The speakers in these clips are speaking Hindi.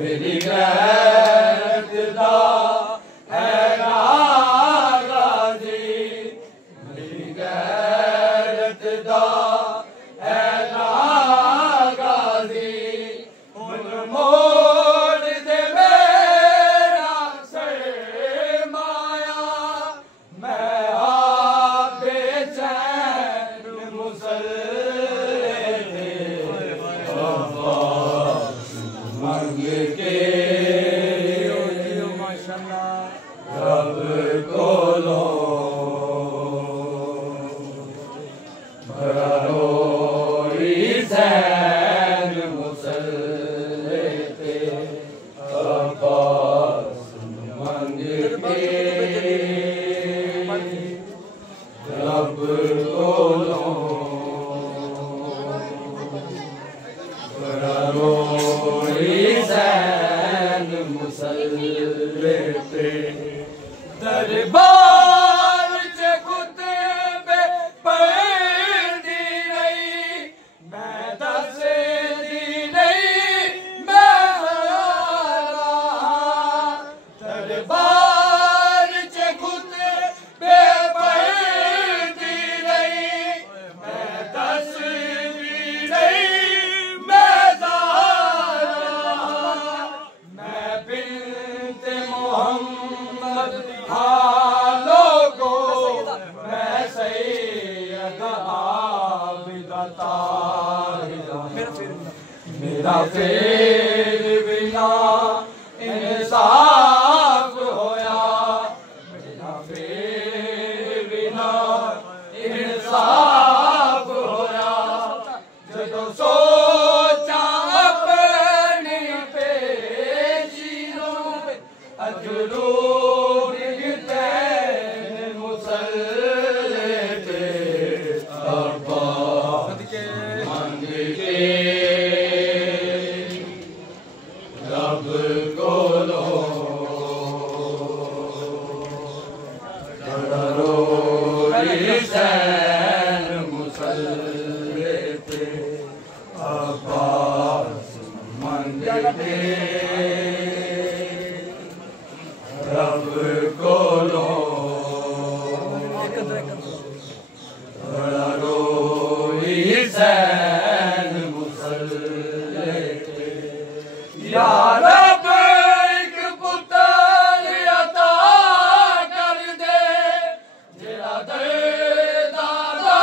मेरी गैरत दा है नागाजी, मेरी गैरत दा है नागाजी, उन मोड़ दे मेरा सरमाया, मैं आप बेचैन मुसल्ले मंग के रब को लो भरा रोई सैन मुसल्ले पे अब्बास मंग के रब को लो भरा रोई सैन मुसल्ले पे दरबार च खुतबे पढ़दी नहीं, मैं दसदी नहीं मैं दरबार च खुतबे पढ़दी नहीं, मैं दसदी नहीं मैं बिन्ते मोहम्मद हालों को मैं सैयद आबिद ताहिरा, मेरा फेर बिना इंसाफ होया, मेरा फेर बिना इंसाफ होया, जदों सोचा अपनी पेशियों अजरू डिगते मुसल्ले पे अब्बास मंग के रब को लो भरा रोई सैन मुसल्ले पे अब्बास मंग के रब को लो भरा रोई सैन मुसल्ले पे या रब एक पुत्र अता कर दे, जेड़ा दर्दा दा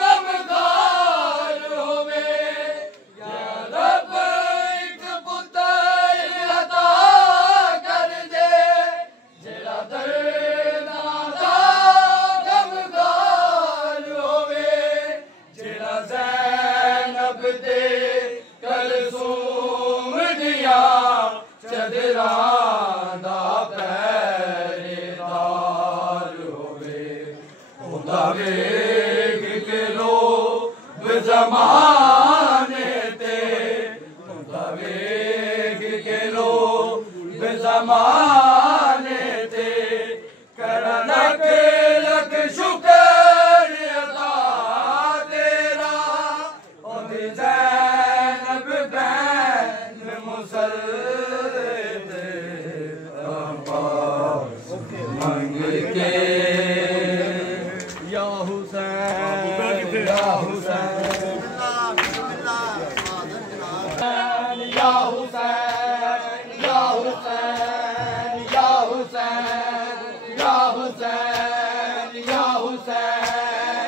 गमगार होवे, या रब एक पुत्र अता कर दे, जेड़ा दर्दा दा गमगार होवे, जेड़ा ज़ैनब दे कलसूम दिया चदरां दा पहरेदार होवे, ओदा वेख के लोग ज़माने ते, ओदा वेख के लोग ज़माने ते करन लख लख शुक्र अदा तेरा, ओदी ज़ैनब बैन मुसल्ले पे अब्बास मंग के या हुसैन या हुसैन या हुसैन या हुसैन या हुसैन या हुसैन या हुसैन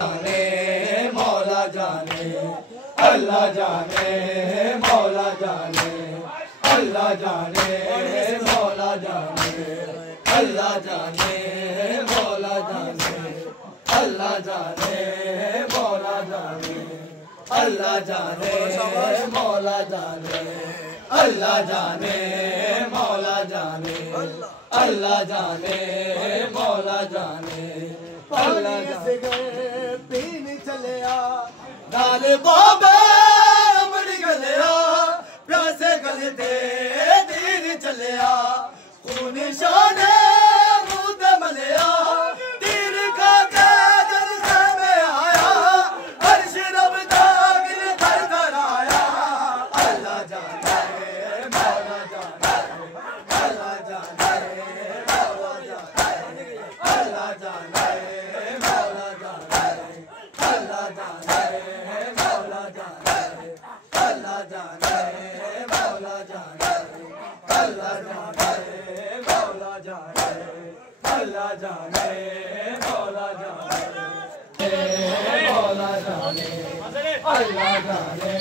जाने मौला जाने अल्लाह जाने मौला जाने अल्लाह जाने मौला जाने अल्लाह जाने मौला जाने अल्लाह जाने मौला जाने अल्लाह जाने मौला जाने अल्लाह जाने मौला जाने अल्लाह जाने मौला जाने अल्लाह जाने पीन चलिया नाल बाबा अमरी गलिया प्यासे गलते दीन चलिया खून शाने मुद मलिया तीर का के जल में आया अर्श रब दा गिल कर कर आया अल्लाह जाने मौला जाने अल्लाह जाने मौला जाने अल्लाह जाने मौला जाने अल्लाह जाने मौला जाने अल्लाह जाने मौला जाने अल्लाह जाने मौला जाने अल्लाह जाने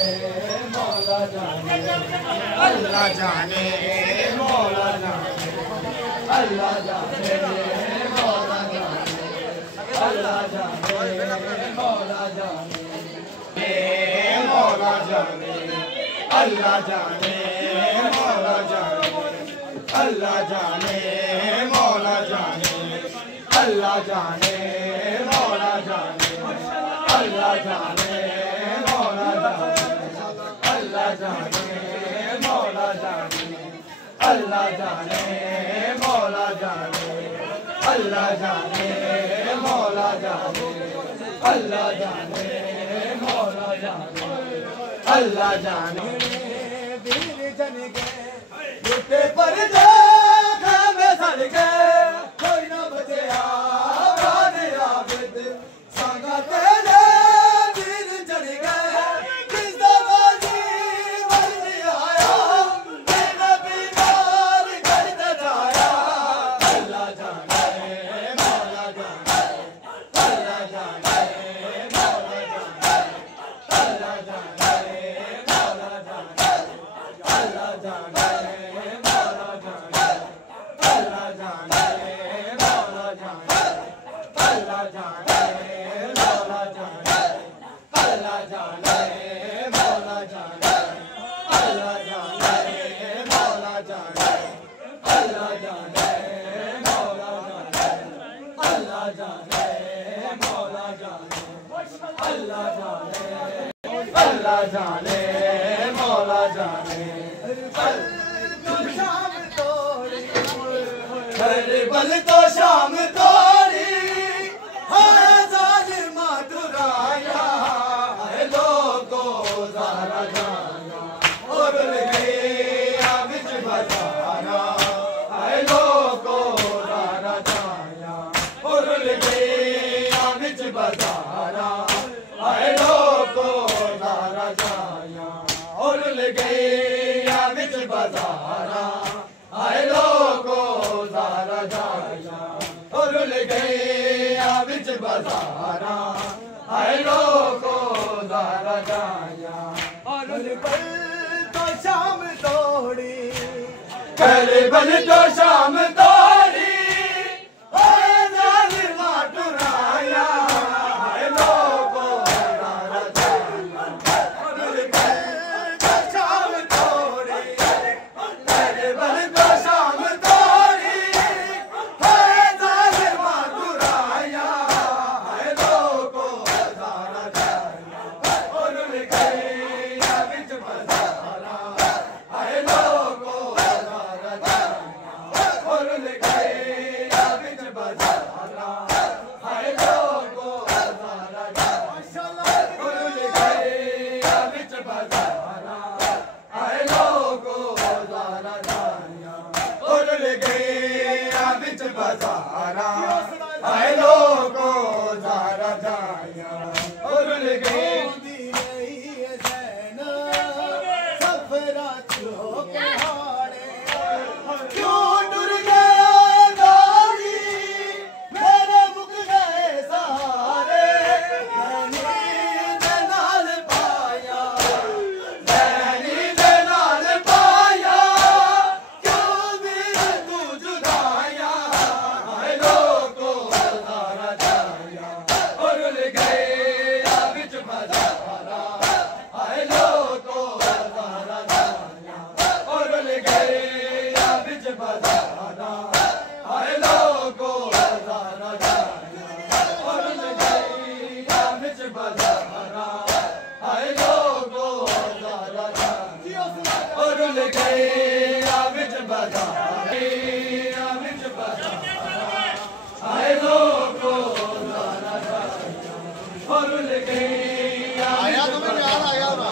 मौला जाने मौला जाने अल्लाह जाने मौला जाने अल्लाह जाने मौला जाने अल्लाह जाने मौला जाने अल्लाह जाने मौला जाने मौला जाने अल्लाह जाने मौला जाने अल्लाह जाने मौला जाने अल्लाह जाने मौला जाने अल्लाह जाने मौला जाने अल्लाह जाने मौला जाने अल्लाह जाने मौला जाने अल्लाह जाने मौला जाने अल्लाह जाने मौला जाने अल्लाह जाने वीर जन के लुटे पर जा में सड़ गए कोई ना बचया बान आबिद संगा तेरे वीर जन गए किसदा बाजी मर आया बिना बीमार कर जाया अल्लाह जाने मौला जाने अल्लाह जाने मौला जाने अल्लाह जाने मौला जाने अल्लाह जाने मौला जाने अल्लाह जाने मौला जाने अल्लाह जाने मौला जाने अल्लाह जाने मौला जाने अल्लाह जाने मौला जाने अल्लाह जाने मौला जाने अल्लाह जाने मौला जाने अल्लाह जाने अल्लाह जाने मौला जाने बल तो शाम तोड़ी है जालिमा तुराया है लोगों ज़ारा जाना और गया बिच बजाना है लोगों ज़ारा जाना और गया बिच बजाना है लोगों ज़ारा जाना और गया बिच बजाना आए लोगों ज़ारा जाया और गया बिच बजारा आए लोगों ज़ारा जाया और बल तो शाम तोड़ी कर बल तो शाम तोड़ी आए जालिमा टुराया आए लोगों ज़ारा जाया और बल तो शाम तोड़ी कर बल तो शाम तोड़ी है जालिमा टुराया है लोगों ज़ारा जाया और गया बिच बजारा है लोगों ज़ारा जाया और गया बिच बजारा है लोगों ज़ारा जाया और गया बिच बजारा है लोगों ज़ारा जाया और गया बिच बजारा है लोगों ज़ारा जाया और गया सफरा क्यों डर गया गाड़ी मेरे मुक गए सहारे और रुल गई आया तुम्हें याद आ गया ना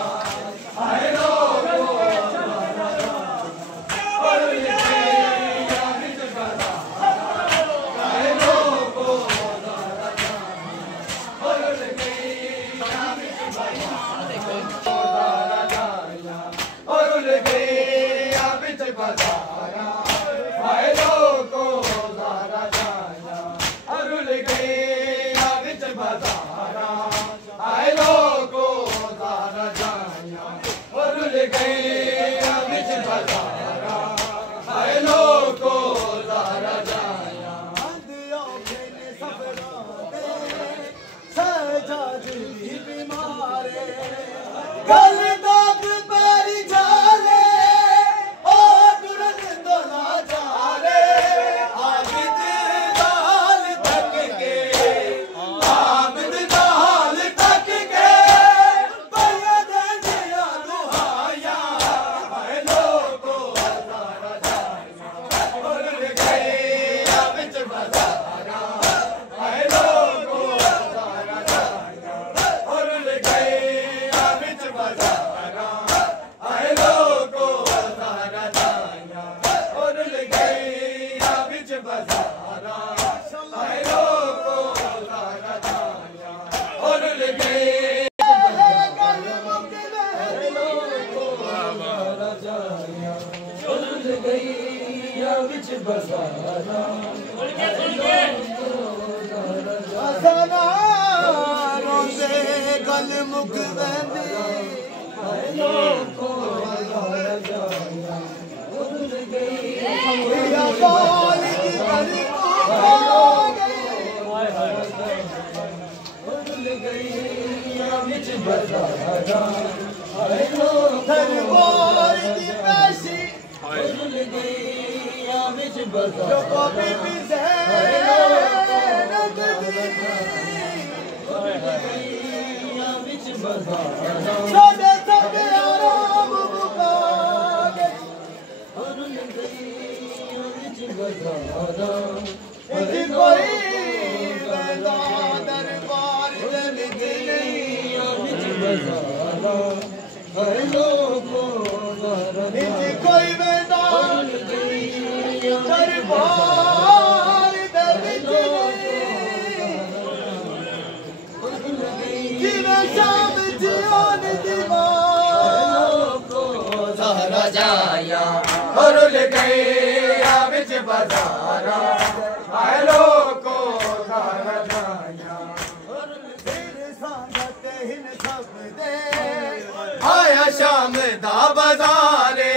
आए शाम दा बाजारे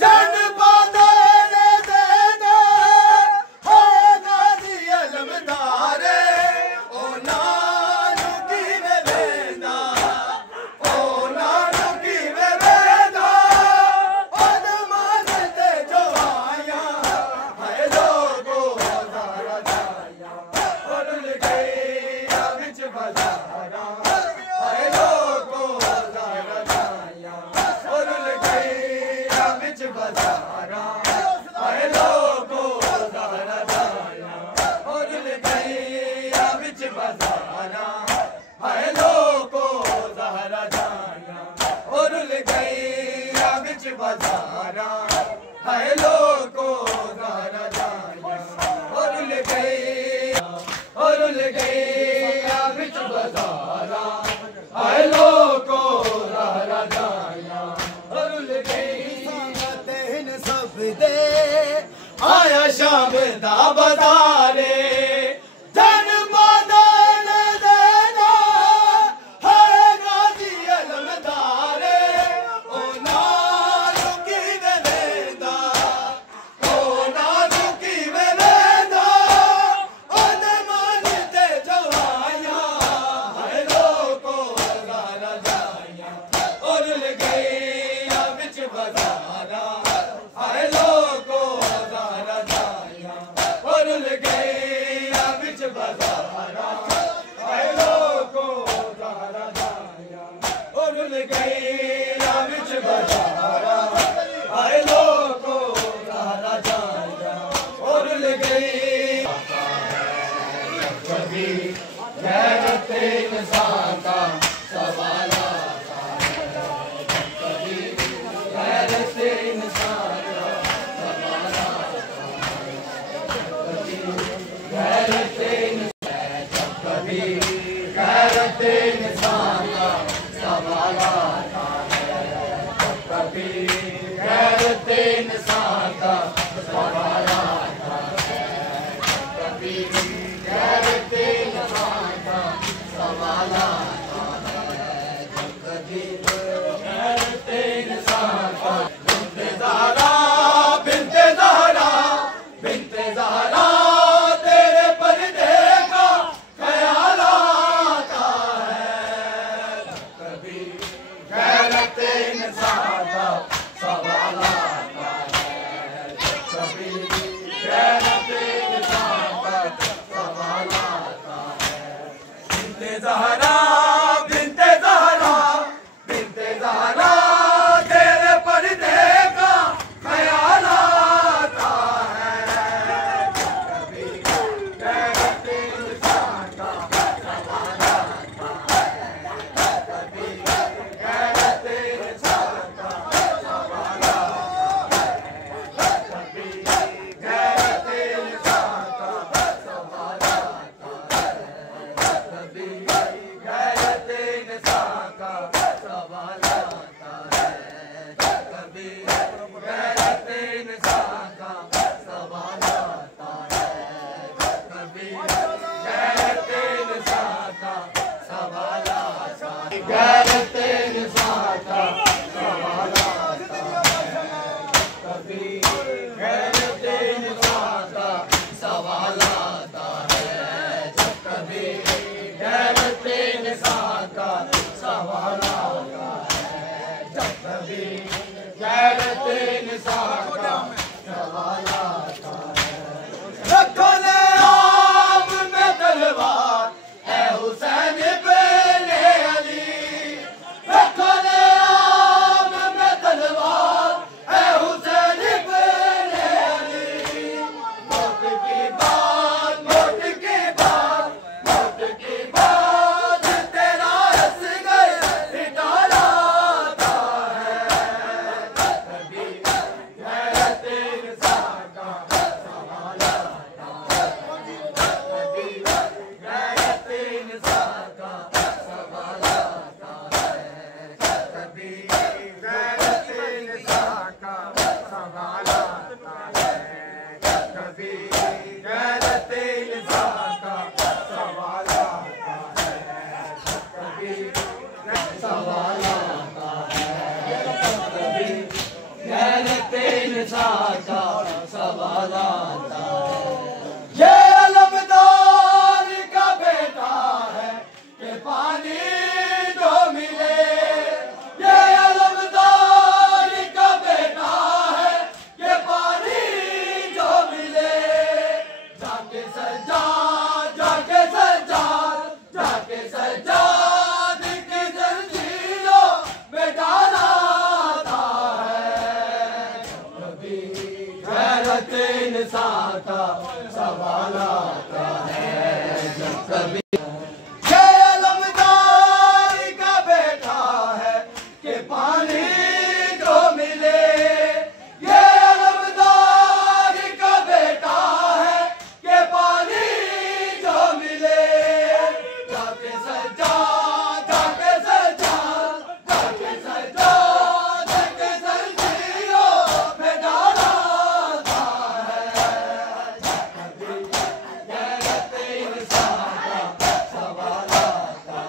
चंद पादरे देना है गाजी अलमदारे ओ नानू की वेदा ओ नानू की वेदा ओ नमाज ते जो आया है लोगो हजारा जाया और गई विच बाजारा है लोगो आया शाम दा बाजारे धन बदल देना है गाजी अलमदारे ओ नानू की वेदा ओ नानू की वेदा ओ नमान ते जवाया है लोगो हजारा जाया और ले गई विच बाजारा है लोगो और गए इंसान का सवाल आता है, जब कभी गैरत इंसान का सवाल आता है, गैरत जब कभी गैरत इंसान का सवाल आता है, जब कभी गैरत इंसान का सवाल आता है, कभी गैरत इंसान का सवाल आता है, जब कभी गैरत इंसान का बिन्ते ज़हरा बिन्ते ज़हरा बिन्ते ज़हरा तेरे पर्दे का ख्याल आता है, जब कभी गैरत इंसान का सवाल आता है, जब कभी गैरत इंसान का सवाल आता है, बिन्ते ज़हरा बिन्ते ज़हरा बिन्ते ज़हरा तेरे पर्दे का ख्याल आता है, कभी गैरत इंसान का सवाल आता है, कभी गैरत इंसान का सवाल आता है, कभी गैरत इंसान का सवाल आता है, कभी गैरत इंसान का सवाल आता है, कभी गैरत इंसान का सवाल आता है, कभी गैरत इंसान का सवाल आता है, गैरत इंसान का सवाल आता है, कभी गैरत इंसान का सवाल आता है, जब कभी गैरत इंसान का सवाल आता है, जब कभी गैरत इंसान का सवाल आता है, रखो ले आम में तलवार ऐ हुसैन इब्ने अली, रखो ले आम में तलवार ऐ हुसैन इब्ने अली, मौत की बात मौत की बात मौत की बात तेरा असगर निकाला आता है, कभी गैरत इंसान का सवाल आता है, कभी गैरत इंसान का सवाल आता है, कभी गैरत इंसान का सवाल आता है, कभी गैरत इंसान का सवाल आता है, कभी सवाल आता है, कभी गैरत इंसान का सवाल आता है, ये अलमदार का बेटा है कि पानी जो मिले, ये अलमदार का बेटा है कि पानी जो मिले, जाके सज्जाद जाके सज्जाद जाके सज्जाद की जंजीरों में डाला आता है, कभी गैरत इंसान का सवाल आता है, जब कभी ये अलमदार का बेटा है कि पानी जो मिले, ये अलमदार का बेटा है कि पानी जो मिले, जाके सज्जाद जाके सज्जाद जाके सज्जाद के जंजीरों में डाला आता है, कभी गैरत इंसान का सवाल आता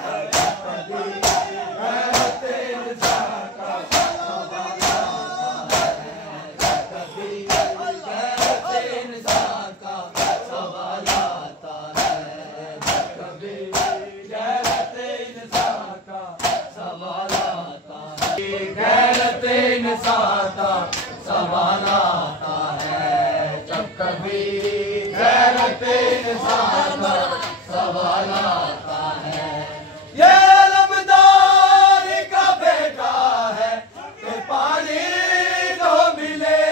है, कभी गैरत इंसान का सवाल आता है, कभी गैरत इंसान का सवाल आता है, कभी गैरत इंसान का सवाल आता है, गैरत इंसान का सवाल आता है, जब कभी गैरत इंसान का सवाल आता है, ये अलमदार का बेटा है कि पानी जो मिले,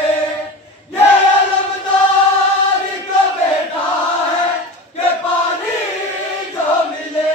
ये अलमदार का बेटा है कि पानी जो मिले,